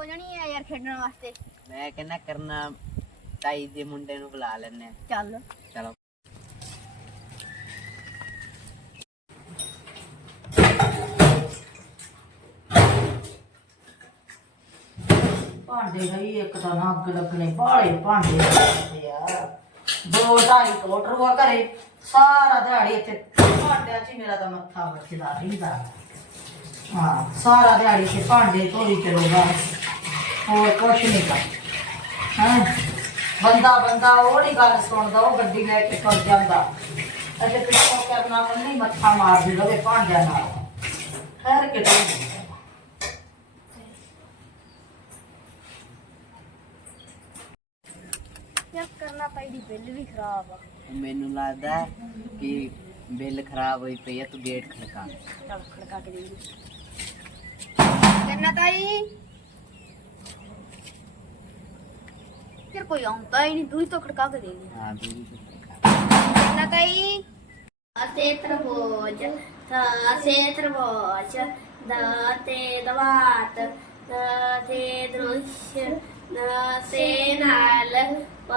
ਹੋ ਜਾਣੀ ਹੈ ਯਾਰ ਖੇਡਣ ਵਾਸਤੇ? ਮੈਂ ਕਹਿੰਦਾ ਕਰਨਾ ਤਾਈ ਦੇ ਮੁੰਡੇ ਨੂੰ ਬੁਲਾ ਲੈਣੇ ਆ। ਚੱਲ। ਚਲੋ। ਭਾਂਡੇ ਗਈ ਇੱਕ ਤਾਂ ਨਾ ਅੱਗ ਲੱਗਣੇ ਬਾਹਲੇ ਭਾਂਡੇ ਲੱਗਦੇ ਆ। ਦੋ ਢਾਈ ਕੋਟ ਰੁਆ ਘਰੇ ਸਾਰਾ ਦਿਹਾੜੀ ਇੱਥੇ ਭਾਂਡਿਆਂ 'ਚ ਹੀ ਮੇਰਾ ਤਾਂ ਮੱਥਾ ਵੱਜਦਾ ਰਹਿੰਦਾ। ਹਾਂ ਸਾਰਾ ਦਿਹਾੜੀ ਤੇ ਭਾਂਡੇ ਧੋਈ ਚਲੂਗਾ ਹੋਰ ਕੁਛ ਨਹੀਂ ਕਰ ਹਾਂ? ਬੰਦਾ ਬੰਦਾ ਉਹ ਨਹੀਂ ਗੱਲ ਸੁਣਦਾ ਉਹ ਗੱਡੀ ਲੈ ਕੇ ਤੁਰ ਜਾਂਦਾ। ਅਜੇ ਪਿੱਛੋਂ ਕਰਨਾ ਨਹੀਂ ਮੱਥਾ ਮਾਰਦੀ ਰਵੇ ਭਾਂਡਿਆਂ ਨਾਲ। ਖੈਰ ਕਿਤੇ ਯਾਰ ਕਰਨਾ ਪਈ ਦੀ ਬਿੱਲ ਵੀ ਖਰਾਬ ਆ। ਮੈਨੂੰ ਲੱਗਦਾ ਹੈ ਕਿ ਬਿੱਲ ਖਰਾਬ ਹੋਈ ਪਈ ਹੈ ਤੂੰ ਗੇਟ ਖੜਕਾ। ਚੱਲ ਖੜਕਾ ਕੇ ਦੇ ਦੇ ਕਰਨਾ ਤਾਈ। ਕੋਈ ਆਉਂਦਾ ਹੀ ਨਹੀਂ ਤੂੰ ਹੀ ਤਾਂ ਖੜਕਾ ਕੇ ਦੇ ਦੇ ਹਾਂ ਦੂਰੀ ਤੋਂ ਖੜਕਾ ਕਰਨਾ ਤਾਈ। ਅਸੇ ਤਰਬੋਜ ਸੇ ਤਰਬੋਜ ਦ ਤੇ ਦਵਾਤ ਦ ਤੇ ਦ੍ਰਿਸ਼ ਨ ਸੇ ਨਾਲ ਪ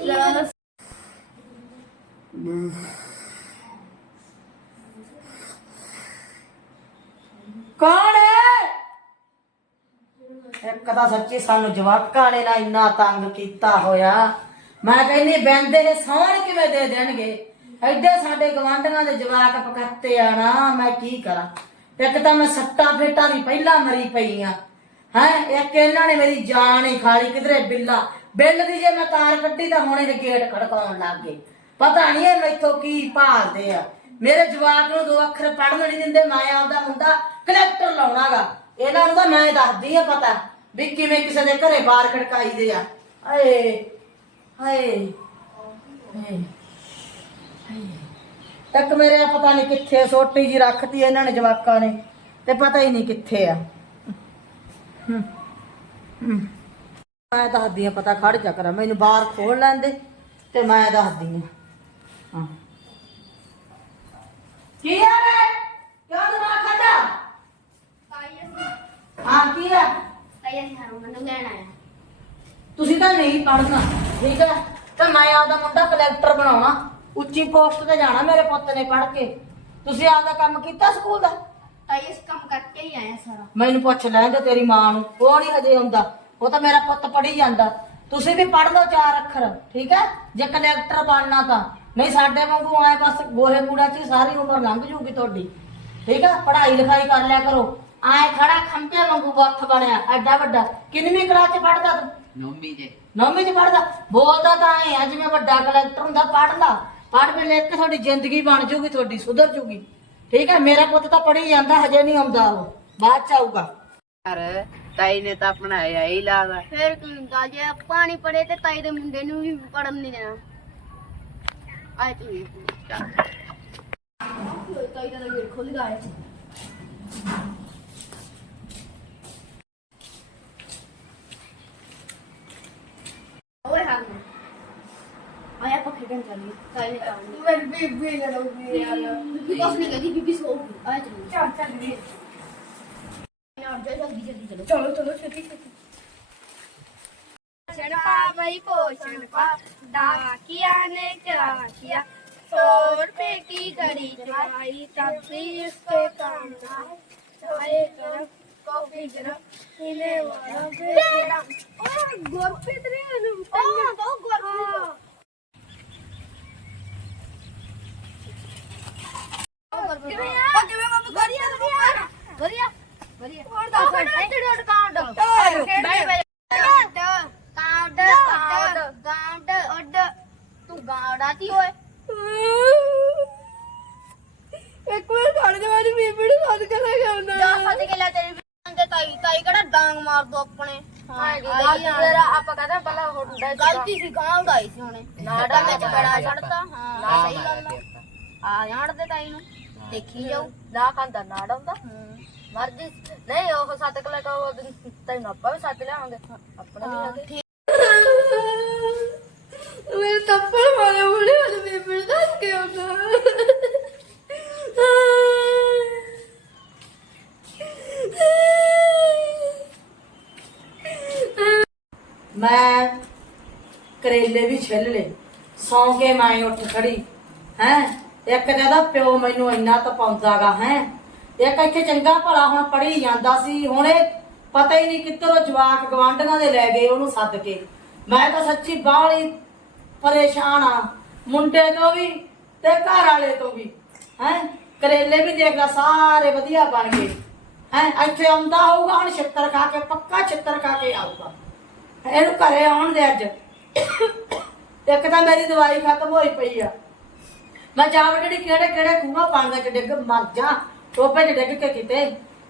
ਸੇ ਕੌਣ ਹੈ? ਇੱਕ ਤਾਂ ਸੱਚੀ ਸਾਨੂੰ ਜਵਾਕਾਂ ਨੇ ਨਾ ਇੰਨਾ ਤੰਗ ਕੀਤਾ ਹੋਇਆ। ਮੈਂ ਕਹਿੰਦੀ ਬੰਦੇ ਦੇ ਸੌਣ ਕਿਵੇਂ ਦੇ ਦੇਣਗੇ? ਐਡੇ ਸਾਡੇ ਗਵਾਂਢੀਆਂ ਦੇ ਜਵਾਕ ਪਕੱਤੇ ਆ ਨਾ, ਮੈਂ ਕੀ ਕਰਾਂ? ਇੱਕ ਤਾਂ ਮੈਂ ਸੱਟਾਂ ਫੇਟਾਂ ਦੀ ਪਹਿਲਾਂ ਮਰੀ ਪਈ ਆ। ਹੈ, ਇੱਕ ਇਹਨਾਂ ਨੇ ਮੇਰੀ ਜਾਨ ਹੀ ਖਾਲੀ ਕਿਧਰੇ ਬਿੱਲਾ। ਬਿੱਲ ਦੀ ਜੇ ਮੈਂ ਤਾਰ ਕੱਢੀ ਤਾਂ ਹੁਣੇ ਦੇ ਗੇਟ ਖੜਕਾਉਣ ਲੱਗ ਗਏ। ਪਤਾ ਨਹੀਂ ਇਹ ਮੈਥੋਂ ਕੀ ਭਾਲਦੇ ਆ। ਮੇਰੇ ਜਵਾਕ ਨੂੰ ਦੋ ਅੱਖਰ ਪੜ੍ਹਨ ਨਹੀਂ ਦਿੰਦੇ, ਮੈਂ ਆਪਦਾ ਮੁੰਡਾ ਕਲੈਕਟਰ ਲਾਉਣਾਗਾ। ਇਹਨਾਂ ਨੂੰ ਤਾਂ ਮੈਂ ਦੱਸਦੀ ਆ ਪਤਾ ਵੀ ਕਿਵੇਂ ਕਿਸੇ ਦੇ ਘਰੇ ਬਾਹਰ ਖੜਕਾਈਦੇ ਆ। ਆਏ ਹਾਏ ਤੱਕ ਮੇਰੇ ਪਤਾ ਨਹੀਂ ਕਿੱਥੇ ਸੋਟੀ ਜੀ ਰੱਖਤੀ ਇਹਨਾਂ ਨੇ ਜਵਾਕਾਂ ਨੇ, ਤੇ ਪਤਾ ਹੀ ਨਹੀਂ ਕਿੱਥੇ ਆ। ਹੂੰ ਹੂੰ। ਮੈਂ ਦੱਸਦੀ ਆ ਪਤਾ ਖੜ ਜਾ ਕਰਾਂ। ਮੈਨੂੰ ਬਾਹਰ ਖੋਲ ਲੈਂਦੇ ਤੇ ਮੈਂ ਦੱਸਦੀ ਆ। ਹਾਂ। ਕੀ ਆ ਵੇ? ਕਿਉਂ ਦਿਮਾਗ ਖਾਦਾ ਹਾਂ ਕੀ ਲੈਣ ਆਇਆ ਤੁਸੀਂ ਤਾਂ ਨਹੀਂ ਪੜ੍ਹਨਾ ਠੀਕ ਹੈ ਤਾਂ ਮੈਂ ਆਪਦਾ ਮੁੰਡਾ ਕਲੈਕਟਰ ਬਣਾਉਣਾ। ਉੱਚੀ ਪੋਸਟ ਤੇ ਜਾਣਾ ਮੇਰੇ ਪੁੱਤ ਨੇ ਪੜ੍ਹ ਕੇ। ਤੁਸੀਂ ਆਪਦਾ ਕੰਮ ਕੀਤਾ ਸਕੂਲ ਦਾ? ਤਾਈ ਇਸ ਕੰਮ ਕਰਕੇ ਹੀ ਆਇਆ ਸਾਰਾ। ਮੈਨੂੰ ਪੁੱਛ ਲੈਂਦੇ ਤੇਰੀ ਮਾਂ ਨੂੰ। ਉਹ ਨਹੀਂ ਹਜੇ ਹੁੰਦਾ ਉਹ ਤਾਂ ਮੇਰਾ ਪੁੱਤ ਪੜ੍ਹੀ ਜਾਂਦਾ। ਤੁਸੀਂ ਵੀ ਪੜ੍ਹ ਲਓ ਚਾਰ ਅੱਖਰ ਠੀਕ ਹੈ? ਜੇ ਕਲੈਕਟਰ ਬਣਨਾ ਤਾਂ। ਨਹੀਂ ਸਾਡੇ ਵਾਂਗੂ ਆਏ ਬਸ ਗੋਹੇ ਕੂੜਾ 'ਚ ਹੀ ਸਾਰੀ ਉਮਰ ਲੰਘ ਜੂਗੀ ਤੁਹਾਡੀ। ਠੀਕ ਹੈ? ਪੜ੍ਹਾਈ ਲਿਖਾਈ ਕਰ ਲਿਆ ਕਰੋ। ਆਏ ਖੜਾ ਖੰਭੇ ਵਾਂਗੂ ਬੱਥ ਬਣਿਆ ਐਡਾ ਵੱਡਾ। ਕਿੰਨਵੀਂ ਕਲਾਸ 'ਚ ਪੜ੍ਹਦਾ ਤੂੰ? ਨੌਮੀ ਜੇ ਨੌਵੀਂ 'ਚ ਪੜ੍ਹਦਾ? ਬੋਲਦਾ ਤਾਂ ਐ ਜਿਵੇਂ ਵੱਡਾ ਕਲੈਕਟਰ ਹੁੰਦਾ ਪੜ੍ਹ ਲਾ। ਪੜ੍ਹ ਵੀ ਲਿਖ ਕੇ ਤੁਹਾਡੀ ਜ਼ਿੰਦਗੀ ਬਣ ਜੂਗੀ ਤੁਹਾਡੀ ਸੁਧਰ ਜੂਗੀ। ਠੀਕ ਹੈ? ਮੇਰਾ ਪੁੱਤ ਤਾਂ ਪੜ੍ਹੀ ਜਾਂਦਾ ਹਜੇ ਨਹੀਂ ਆਉਂਦਾ ਉਹ। ਬਾਅਦ 'ਚ ਆਊਗਾ। ਯਾਰ ਤਾਈ ਨੇ ਤਾਂ ਪੜਾਇਆ ਹੀ ਲਾਦਾ। ਫਿਰ ਕੀ ਹੁੰਦਾ ਜੇ ਪਾਣੀ ਪੜੇ ਤੇ ਤਾਈ ਦੇ ਮੁੰਡੇ ਨੂੰ ਵੀ ਪੜਨ ਨਹੀਂ ਦੇਣਾ। ਆਏ ਤੂੰ ਤਾਈ ਦਾ ਗੇਟ ਖੁੱਲ ਗਿਆ ਹੈ ਓਏ ਹਾਂ ਆਇਆ ਆਪਾਂ ਖੇਡਣ ਚੱਲੀਏ ਤਾਈ ਨੇ ਕੰਮ ਮੈਂ ਬੀਬੀ ਲੜੂਗੀ ਯਾਰ। ਬੀਬੀ ਕੁਛ ਨਹੀਂ ਕਹਦੀ ਬੀਬੀ ਸੋਊਗੀ ਆਇਆ ਚੱਲੀਏ ਚੱਲ ਚੱਲੀਏ जल्दी जल्दी चलो चलो चलो। छेती छेती पोषण पा भाई पोषण पा। डाकिया ने क्या किया? सौ रुपए की गरीब भाई तब भी इसको काम ना चाहे करम कॉफ़ी गरम इले वरम ओ हाँ। गोरपित रे अनुम ओ तो गोरपित गरिया गरिया गरिया ਇੱਕ ਵਾਰ ਖੜ ਜਾ ਮੈਨੂੰ ਬੀਬੀ ਨੂੰ ਸੱਦ ਕੇ ਲੈ ਆਉਣਾ। ਜਾ ਸੱਜ ਕੇ ਲੈ ਤੇਰੀ ਦੇ ਤਾਈ ਤਾਈ ਕਿਹੜਾ ਡਾਂਗ ਮਾਰ ਦੋ ਆਪਣੇ। ਤੇਰਾ ਆਪਾਂ ਕਹਦਾ ਪਹਿਲਾਂ ਹੁੰਦਾ ਗਲਤੀ ਸੀ ਗਾਉਂਡਾਈ ਸੀ ਹੁਣੇ ਨਾੜਾ ਵਿੱਚ ਬੜਾ ਛੱਡਤਾ ਹਾਂ ਸਹੀ ਗੱਲ ਆ। ਜਾਣ ਦੇ ਤਾਈ ਨੂੰ। ਦੇਖੀ ਜਾਊ। ਨਾ ਖਾਂਦਾ ਨਾੜ ਆਉਂਦਾ ਹੂੰ। ਮਰਜ਼ੀ ਨਹੀਂ ਉਹ ਸੱਤ ਕਿਲੋ ਕਾ ਉਹ ਤੈਨੂੰ ਆਪਾਂ ਵੀ ਸੱਤ ਲਿਆਵਾਂਗੇ। ਆਪਣੇ ਵੀ ਹੈਗੇ। ਮੇਰੇ ਥੱਪੜ ਮਾਰੇ ਬੁੜੇ ਵਾਲੇ ਬੇਬੇ ਦੱਸ ਕੇ ਆਉਣਾ ਮੈਂ ਕਰੇਲੇ ਵੀ ਛਿੱਲ ਲਏ। ਸੌਂ ਕੇ ਮੈਂ ਉੱਠ ਖੜੀ ਹੈ? ਇੱਕ ਕਹਿੰਦਾ ਪਿਓ ਮੈਨੂੰ ਇੰਨਾ ਤਪਾਉਂਦਾਗਾ ਹੈ? ਇੱਕ ਇੱਥੇ ਚੰਗਾ ਭਲਾ ਹੁਣ ਪੜੀ ਜਾਂਦਾ ਸੀ, ਹੁਣ ਇਹ ਪਤਾ ਹੀ ਨਹੀਂ ਕਿੱਧਰੋਂ ਜਵਾਕ ਗਵਾਂਢੀਆਂ ਦੇ ਲੈ ਗਏ ਉਹਨੂੰ ਸੱਦ ਕੇ। ਮੈਂ ਤਾਂ ਸੱਚੀ ਬਾਹਲੀ ਪਰੇਸ਼ਾਨ ਆ, ਮੁੰਡੇ ਤੋਂ ਵੀ ਤੇ ਘਰ ਵਾਲੇ ਤੋਂ ਵੀ। ਹੈ, ਕਰੇਲੇ ਵੀ ਦੇਖ ਲਾ, ਸਾਰੇ ਵਧੀਆ ਬਣ ਗਏ। ਹੈ, ਇੱਥੇ ਆਉਂਦਾ ਹੋਊਗਾ, ਹੁਣ ਛਿੱਤਰ ਖਾ ਕੇ, ਪੱਕਾ ਛਿੱਤਰ ਖਾ ਕੇ ਆਊਗਾ। ਇਹਨੂੰ ਘਰੇ ਆਉਣ ਦੇ ਅੱਜ। ਇੱਕ ਤਾਂ ਮੇਰੀ ਦਵਾਈ ਖਤਮ ਹੋਈ ਪਈ ਆ। ਮੈਂ ਜਾ ਜਿਹੜੀ ਕਿਹੜੇ ਕਿਹੜੇ ਖੂਹਾਂ ਪਾਣਗਾ ਚ ਡਿੱਗ ਮਰ ਜਾ। ਟੋਪੇ ਚ ਡਿੱਗ ਕੇ ਕਿਤੇ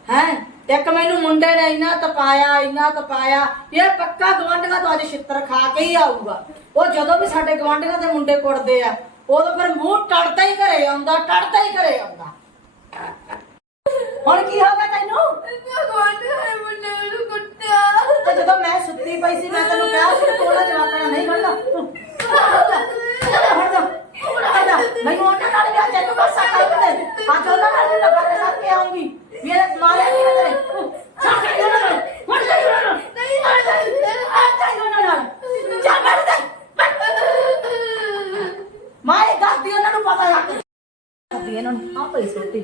ਹੈ? ਇੱਕ ਮੈਨੂੰ ਮੁੰਡੇ ਨੇ ਇੰਨਾ ਤਪਾਇਆ ਇੰਨਾ ਤਪਾਇਆ ਇਹ ਪੱਕਾ ਗਵਾਂਢੀਆਂ ਤੋਂ ਅੱਜ ਛਿੱਤਰ ਖਾ ਕੇ ਹੀ ਆਊਗਾ। ਉਹ ਜਦੋਂ ਵੀ ਸਾਡੇ ਗਵਾਂਢੀਆਂ ਦੇ ਮੁੰਡੇ ਕੁੱਟਦੇ ਆ ਉਦੋਂ ਫਿਰ ਮੂੰਹ ਟੜਦਾ ਹੀ ਘਰੇ ਆਉਂਦਾ ਟੜਦਾ ਹੀ ਘਰੇ ਆਉਂਦਾ। ਹੁਣ ਕੀ ਹੋ ਗਿਆ ਤੈਨੂੰ? ਭਗਵਾਨ ਨੇ ਮੁੰਡੇ ਨੂੰ ਕੁੱਟਿਆ। ਤੇ ਜਦੋਂ ਮੈਂ ਸੁੱਤੀ ਪਈ ਸੀ ਮੈਂ ਤੈਨੂੰ ਕਿਹਾ ਸੀ ਕੋਲਾ ਜਵਾਕਣਾ ਨਹੀਂ ਖੜਦਾ ਹਟ ਜਾ ਮੈਨੂੰ ਉਹਨਾਂ ਨਾਲ ਵੀ ਅੱਜ ਤੂੰ ਬਸ ਕਰ ਦੇ ਅੱਜ ਉਹਨਾਂ ਨਾਲ ਵੀ ਲੱਗਾ ਕਰਕੇ ਆਉਂਗੀ। ਮੇਰੇ ਮਾਰਿਆ ਨਹੀਂ ਮੈਂ ਤੇਰੇ ਤੂੰ ਜਾ ਕੇ ਉਹਨਾਂ ਨਾਲ। ਹੁਣ ਜਾ ਉਹਨਾਂ ਨਾਲ। ਨਹੀਂ ਆ ਜਾ ਆ ਜਾ ਉਹਨਾਂ ਨਾਲ। ਜਾ ਕਰ ਦੇ ਮਾਰੇ ਕਰਦੀ ਉਹਨਾਂ ਨੂੰ ਪਤਾ ਲੱਗ ਕਰਦੀ ਇਹਨਾਂ ਨੂੰ। ਆ ਪਈ ਸੁੱਤੀ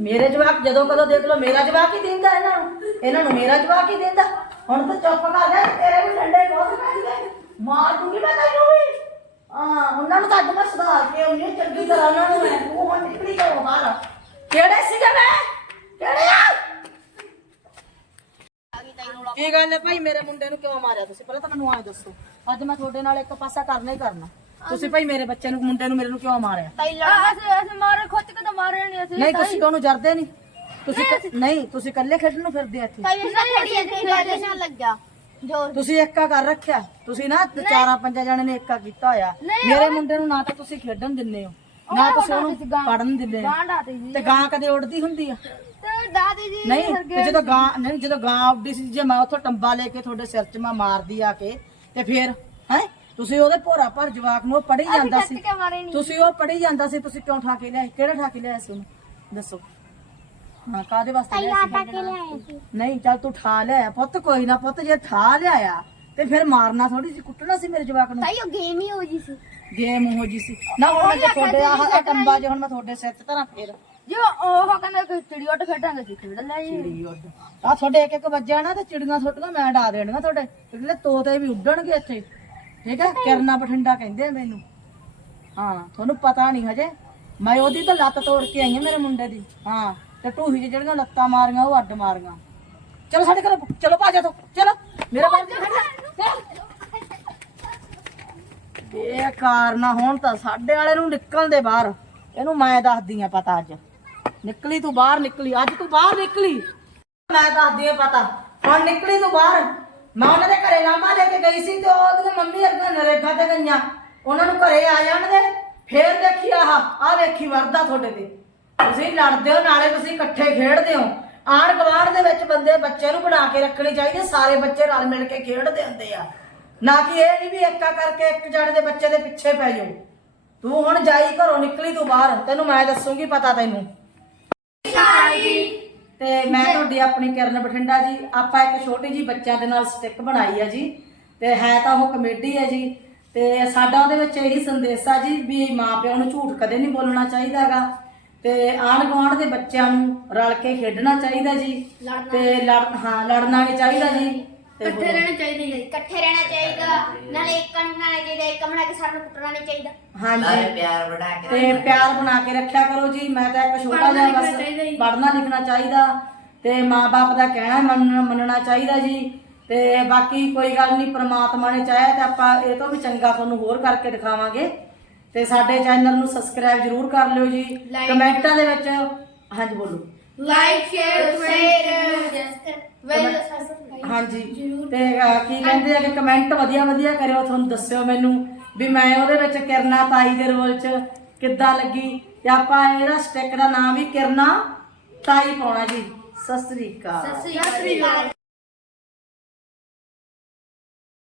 ਮੇਰੇ ਜਵਾਕ ਜਦੋਂ ਕਦੋਂ ਦੇਖ ਲਓ ਮੇਰਾ ਜਵਾਕ ਹੀ ਦਿੰਦਾ ਇਹਨਾਂ ਨੂੰ। ਇਹਨਾਂ ਨੂੰ ਮੇਰਾ ਜਵਾਕ ਹੀ ਦਿੰਦਾ। ਹੁਣ ਤਾਂ ਚੁੱਪ ਕਰ ਜਾ ਤੇਰੇ ਵੀ ਡੰਡੇ ਬਹੁਤ ਪੈਣਗੇ। ਮਾਰ ਦੂੰਗੀ ਮੈਂ ਤੈਨੂੰ ਵੀ। ਹਾਂ ਉਹਨਾਂ ਨੂੰ ਤਾਂ ਅੱਜ ਮੈਂ ਸੁਧਾਰ ਕੇ ਉਹਨੇ ਚੰਗੀ ਤਰ੍ਹਾਂ ਉਹਨਾਂ ਨੂੰ ਮੈਂ ਤੂੰ ਹੁਣ ਨਿਕਲੀ ਕਰੋ ਬਾਹਰ। ਕਿਹੜੇ ਸੀਗੇ ਮੈਂ? ਕਿਹੜੇ ਆ? ਕੀ ਗੱਲ ਹੈ ਭਾਈ? ਮੇਰੇ ਮੁੰਡੇ ਨੂੰ ਕਿਉਂ ਮਾਰਿਆ ਤੁਸੀਂ? ਪਹਿਲਾਂ ਤਾਂ ਮੈਨੂੰ ਆਏ ਦੱਸੋ। ਅੱਜ ਮੈਂ ਤੁਹਾਡੇ ਨਾਲ ਇੱਕ ਪਾਸਾ ਕਰਨਾ ਹੀ ਕਰਨਾ। ਤੁਸੀਂ ਭਾਈ ਮੇਰੇ ਬੱਚੇ ਨੂੰ ਮੁੰਡੇ ਨੂੰ ਮੇਰੇ ਨੂੰ ਕਿਉਂ ਮਾਰਿਆ? ਅਸੀਂ ਅਸੀਂ ਮਾਰੇ ਖੁੱਚ ਕੇ ਤਾਂ ਮਾਰੇ ਨਹੀਂ ਅਸੀਂ ਨਹੀਂ ਤੁਸੀਂ ਕਿਉਂ ਜਰਦੇ ਨਹੀਂ? ਤੁਸੀਂ ਨਹੀਂ ਤੁਸੀਂ ਇਕੱਲੇ ਖੇਡਣ ਨੂੰ ਫਿਰਦੇ ਆ ਇੱਥੇ। ਤਾਈ ਇਹਨਾਂ ਤੇ ਗਾਦੇ ਨਾਲ ਲੱਗਾ ਤੁਸੀਂ ਏਕਾ ਕਰ ਰੱਖਿਆ। ਤੁਸੀਂ ਨਾ ਚਾਰਾਂ ਪੰਜਾਂ ਜਣੇ ਨੇ ਏਕਾ ਕੀਤਾ ਹੋਇਆ। ਮੇਰੇ ਮੁੰਡੇ ਨੂੰ ਨਾ ਤਾਂ ਤੁਸੀਂ ਖੇਡਣ ਦਿੰਦੇ ਹੋ। ਨਾ ਤੁਸੀਂ ਉਹਨੂੰ ਪੜਨ ਦਿੰਦੇ ਹੋ। ਤੇ ਗਾਂ ਕਦੇ ਉੱਡਦੀ ਹੁੰਦੀ ਆ? ਤੇ ਦਾਦੀ ਜੀ ਨਹੀਂ ਤੇ ਜਦੋਂ ਗਾਂ ਨਹੀਂ ਜਦੋਂ ਗਾਂ ਉੱਡਦੀ ਸੀ ਜੇ ਮੈਂ ਉੱਥੋਂ ਟੰਬਾ ਲੈ ਕੇ ਤੁਹਾਡੇ ਸਿਰ 'ਚ ਮੈਂ ਮਾਰਦੀ ਆ ਕੇ ਤੇ ਫਿਰ ਹੈ? ਤੁਸੀਂ ਉਹਦੇ ਭੋਰਾ ਭਰ ਜਵਾਕ ਨੂੰ ਉਹ ਪੜੀ ਜਾਂਦਾ ਸੀ। ਕੇ ਮਾਰੇ ਨਹੀਂ ਤੁਸੀਂ ਉਹ ਪੜੀ ਜਾਂਦਾ ਸੀ ਤੁਸੀਂ ਕਿਉਂ ਠਾ ਕੇ ਲਿਆਏ? ਕਿਹੜੇ ਠਾ ਕੇ ਲਿਆਏ ਸੀ ਉਹਨੂੰ? ਦੱਸੋ। ਹਾਂ ਕਾਦੇ ਵਾਸਤੇ ਲਿਆਏ ਸੀ ਨਹੀਂ ਚੱਲ ਤੂੰ ਠਾ ਲਿਆਇਆ ਪੁੱਤ ਕੋਈ ਨਾ ਪੁੱਤ ਜੇ ਠਾ ਲਿਆਇਆ ਤੇ ਫਿਰ ਮਾਰਨਾ ਥੋੜੀ ਸੀ ਕੁੱਟਣਾ ਸੀ ਮੇਰੇ ਜਵਾਕ ਨੂੰ? ਤਾਈ ਉਹ ਗੇਮ ਹੀ ਹੋ ਜੀ ਸੀ। ਗੇਮ ਹੋ ਜੀ ਸੀ। ਨਾ ਹੁਣ ਮੈਂ ਤੁਹਾਡੇ ਆਹ ਟੰਬਾ ਜੇ ਹੁਣ ਮੈਂ ਤੁਹਾਡੇ ਸਿਰ 'ਚ ਧਰਾਂ ਫੇਰ। ਜੋ ਉਹ ਕਹਿੰਦਾ ਕਿ ਚਿੜੀ ਉੱਡ ਖੇਡਾਂਗੇ ਸੀ ਖੇਡ ਲੈ ਜੀ ਆ ਤੁਹਾਡੇ ਇੱਕ ਇੱਕ ਵੱਜਿਆ ਨਾ ਤੇ ਚਿੜੀਆਂ ਛੁੱਟੀਆਂ ਮੈਂ ਡਾ ਦੇਣੀਆਂ ਤੁਹਾਡੇ। ਜਿਹੜੇ ਤੋਤੇ ਵੀ ਉੱਡਣਗੇ ਇੱਥੇ। ਠੀਕ ਹੈ? ਕਿਰਨਾ ਬਠਿੰਡਾ ਕਹਿੰਦੇ ਆ ਮੈਨੂੰ। ਹਾਂ ਤੁਹਾਨੂੰ ਪਤਾ ਨਹੀਂ ਹਜੇ। ਮੈਂ ਉਹਦੀ ਤਾਂ ਲੱਤ ਤੋੜ ਕੇ ਆਈ ਆ ਮੇਰੇ ਮੁੰਡੇ ਦੀ। ਹਾਂ। ਤੇ ਢੂਹੀ 'ਚ ਜਿਹੜੀਆਂ ਲੱਤਾਂ ਮਾਰੀਆਂ, ਉਹ ਅੱਡ ਮਾਰੀਆਂ। ਚਲੋ ਸਾਡੇ ਘਰ, ਚਲੋ ਭਾਜਾ ਤੋਂ, ਚਲੋ। ਮੇਰੇ ਬਾਪ ਦੀ ਇਹ ਕਾਰਨਾ ਹੁਣ ਤਾਂ ਸਾਡੇ ਵਾਲੇ ਨੂੰ ਨਿਕਲਣ ਦੇ ਬਾਹਰ। ਇਹਨੂੰ ਮੈਂ ਦੱਸਦੀ ਆ ਪਤਾ ਅੱਜ। ਨਿਕਲੀ ਤੂੰ ਬਾਹਰ, ਨਿਕਲੀ। ਅੱਜ ਤੂੰ ਬਾਹਰ ਨਿਕਲੀ। ਮੈਂ ਦੱਸਦੀ ਆ ਪਤਾ। ਹੁਣ ਨਿਕਲੀ ਤੂੰ ਬਾਹਰ। ਮੈਂ ਉਹਨਾਂ ਦੇ ਘਰੇ ਲਾਂਬਾ ਲੈ ਕੇ ਗਈ ਸੀ ਤੇ ਉਹਦੀਆਂ ਮੰਮੀ ਅਰਗਾ ਨਰੇਗਾ ਤੇ ਗਈਆਂ। ਉਹਨਾਂ ਨੂੰ ਘਰੇ ਆ ਜਾਣ ਦੇ। ਫੇਰ ਦੇਖੀ ਆਹ ਆ ਵੇਖੀ ਵਰਦਾ ਤੁਹਾਡੇ ਤੇ। ਤੁਸੀਂ ਲੜਦੇ ਹੋ, ਨਾਲੇ ਤੁਸੀਂ ਇਕੱਠੇ ਖੇਡਦੇ ਹੋ। ਆਣ ਗਵਾੜ ਦੇ ਵਿੱਚ ਬੰਦੇ ਬੱਚੇ ਨੂੰ ਬਣਾ ਕੇ ਰੱਖਣੀ ਚਾਹੀਦੀ ਹੈ। ਸਾਰੇ ਬੱਚੇ ਰਲ ਮਿਲ ਕੇ ਖੇਡਦੇ ਹੁੰਦੇ ਆ। ਨਾ ਕਿ ਇਹ ਨਹੀਂ ਵੀ ਏਕਾ ਕਰਕੇ ਇੱਕ ਜਣੇ ਦੇ ਬੱਚੇ ਦੇ ਪਿੱਛੇ ਪੈ ਜਾਓ। ਤੂੰ ਹੁਣ ਜਾਈ ਘਰੋਂ, ਨਿਕਲੀ ਤੂੰ ਬਾਹਰ। ਤੈਨੂੰ ਮੈਂ ਦੱਸੂਗੀ ਪਤਾ ਤੈਨੂੰ। ਤੇ ਮੈਂ ਤੁਹਾਡੀ ਆਪਣੀ ਕਿਰਨ ਬਠਿੰਡਾ ਜੀ, ਆਪਾਂ ਇੱਕ ਛੋਟੀ ਜੀ ਬੱਚਿਆਂ ਦੇ ਨਾਲ ਸਟਿੱਕ ਬਣਾਈ ਆ ਜੀ। ਤੇ ਹੈ ਤਾਂ ਉਹ ਕਮੇਡੀ ਹੈ ਜੀ। ਤੇ ਸਾਡਾ ਉਹਦੇ ਵਿੱਚ ਇਹੀ ਸੰਦੇਸ਼ ਆ ਜੀ ਵੀ ਮਾਪਿਆਂ ਨੂੰ ਝੂਠ ਕਦੇ ਨਹੀਂ ਬੋਲਣਾ ਚਾਹੀਦਾਗਾ ਤੇ ਆਂਢ ਗੁਆਂਢ ਦੇ ਬੱਚਿਆਂ ਨੂੰ ਰਲ ਕੇ ਖੇਡਣਾ ਚਾਹੀਦਾ ਜੀ। ਤੇ ਲੜ ਹਾਂ ਲੜਨਾ ਨਹੀਂ ਚਾਹੀਦਾ ਜੀ। ਤੇ ਬੋਲੋ। ਚਾਹੀਦੇ ਜੀ। ਇਕੱਠੇ ਰਹਿਣਾ ਚਾਹੀਦਾ। ਨਾਲੇ ਇੱਕ ਨਹੀਂ ਬਣਾਉਣਾ ਚਾਹੀਦਾ ਇੱਕ ਬਣਾ ਕੇ ਸਾਰਿਆਂ ਨੂੰ ਕੁੱਟਣਾ ਨਹੀਂ ਚਾਹੀਦਾ। ਨਾਲੇ ਹਾਂਜੀ ਪਿਆਰ ਬਣਾ ਕੇ ਤੇ ਪਿਆਰ ਬਣਾ ਕੇ ਰੱਖਿਆ ਕਰੋ ਜੀ। ਮੈਂ ਤਾਂ ਇੱਕ ਛੋਟਾ ਜਿਹਾ ਬਸ ਪੜ੍ਹਨਾ ਲਿਖਣਾ ਚਾਹੀਦਾ। ਤੇ ਮਾਪੇ ਦਾ ਕਹਿਣਾ ਮੰਨ- ਮੰਨਣਾ ਚਾਹੀਦਾ ਜੀ। ਤੇ ਬਾਕੀ ਕੋਈ ਗੱਲ ਨਹੀਂ ਪ੍ਰਮਾਤਮਾ ਨੇ ਚਾਹਿਆ ਤੇ ਆਪਾਂ ਇਹ ਤੋਂ ਵੀ ਚੰਗਾ ਤੁਹਾਨੂੰ ਹੋਰ ਕਰਕੇ ਦਿਖਾਵਾਂਗੇ। ਤੇ ਸਾਡੇ ਚੈਨਲ ਨੂੰ ਸਬਸਕ੍ਰਾਈਬ ਜਰੂਰ ਕਰ ਲਿਓ ਜੀ। ਕਮੈਂਟਾਂ ਦੇ ਵਿੱਚ ਹਾਂਜੀ ਬੋਲੋ। ਲਾਈਕ ਸ਼ੇਅਰ ਹਾਂਜੀ। ਤੇ ਅਹ, ਕੀ ਕਹਿੰਦੇ ਆ ਕਿ ਕਮੈਂਟ ਵਧੀਆ ਵਧੀਆ ਕਰਿਓ ਤੁਹਾਨੂੰ ਦੱਸਿਓ ਮੈਨੂੰ ਵੀ ਮੈਂ ਉਹਦੇ ਵਿੱਚ ਕਿਰਨਾ ਤਾਈ ਦੇ ਰੋਲ 'ਚ ਕਿੱਦਾਂ ਲੱਗੀ। ਤੇ ਆਪਾਂ ਇਹਦਾ ਸਟਿੱਕ ਦਾ ਨਾਮ ਵੀ ਕਿਰਨਾ ਤਾਈ ਪਾਉਣਾ ਜੀ। ਸਤਿ ਸ੍ਰੀ ਅਕਾਲ। ਸਤਿ ਸ੍ਰੀ ਅਕਾਲ।